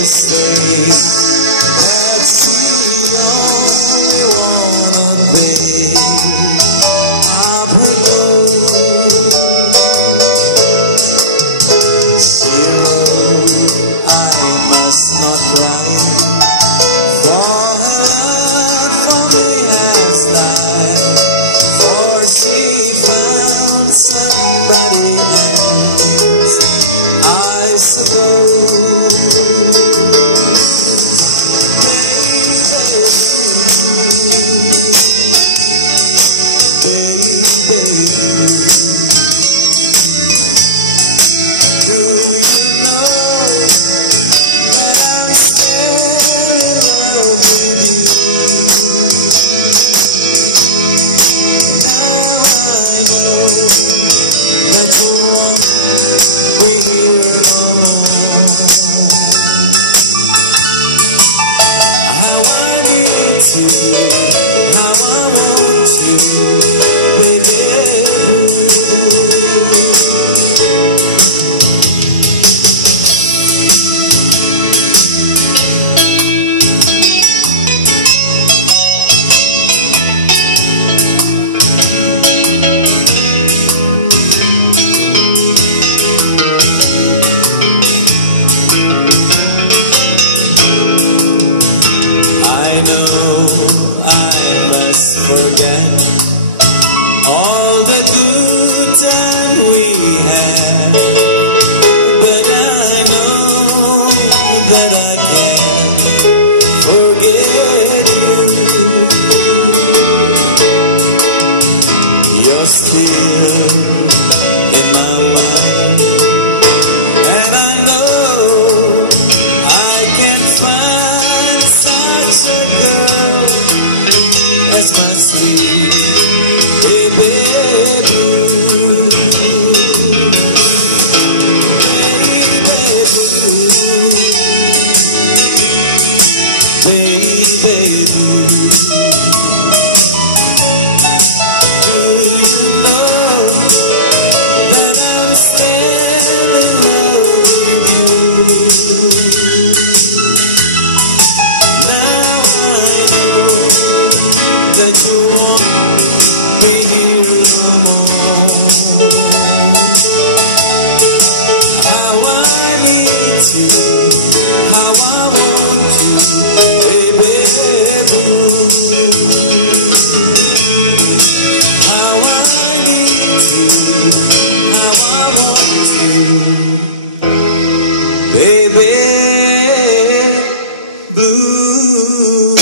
to stay. That's the only wanna be. I've heard zero, I must not cry. For her love for me has died. For she found somebody else, I suppose. Baby, baby, do you know that I'm still in love with you? Now I know that you won't be here no more. How I need you, how I want you, baby. I know I must forget all the good time we had, but I know that I can't forget you. You're still in my mind, and I know I can't find such a girl as my sweet baby blue. Baby blue, baby blue. Do you know that I'm still in love with you? Now I know that you won't be here no more. How I need you, how I want you, baby blue. How I need you, how I want you, baby blue.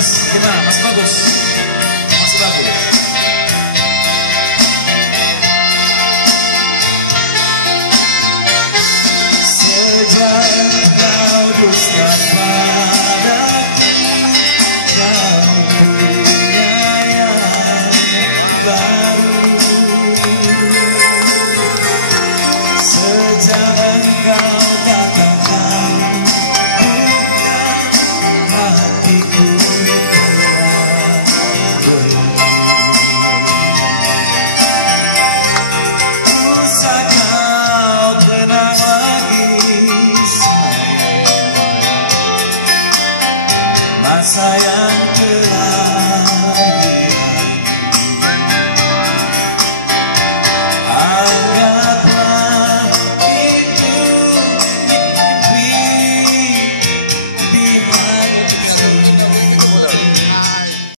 Mas, gimana Mas Bagus?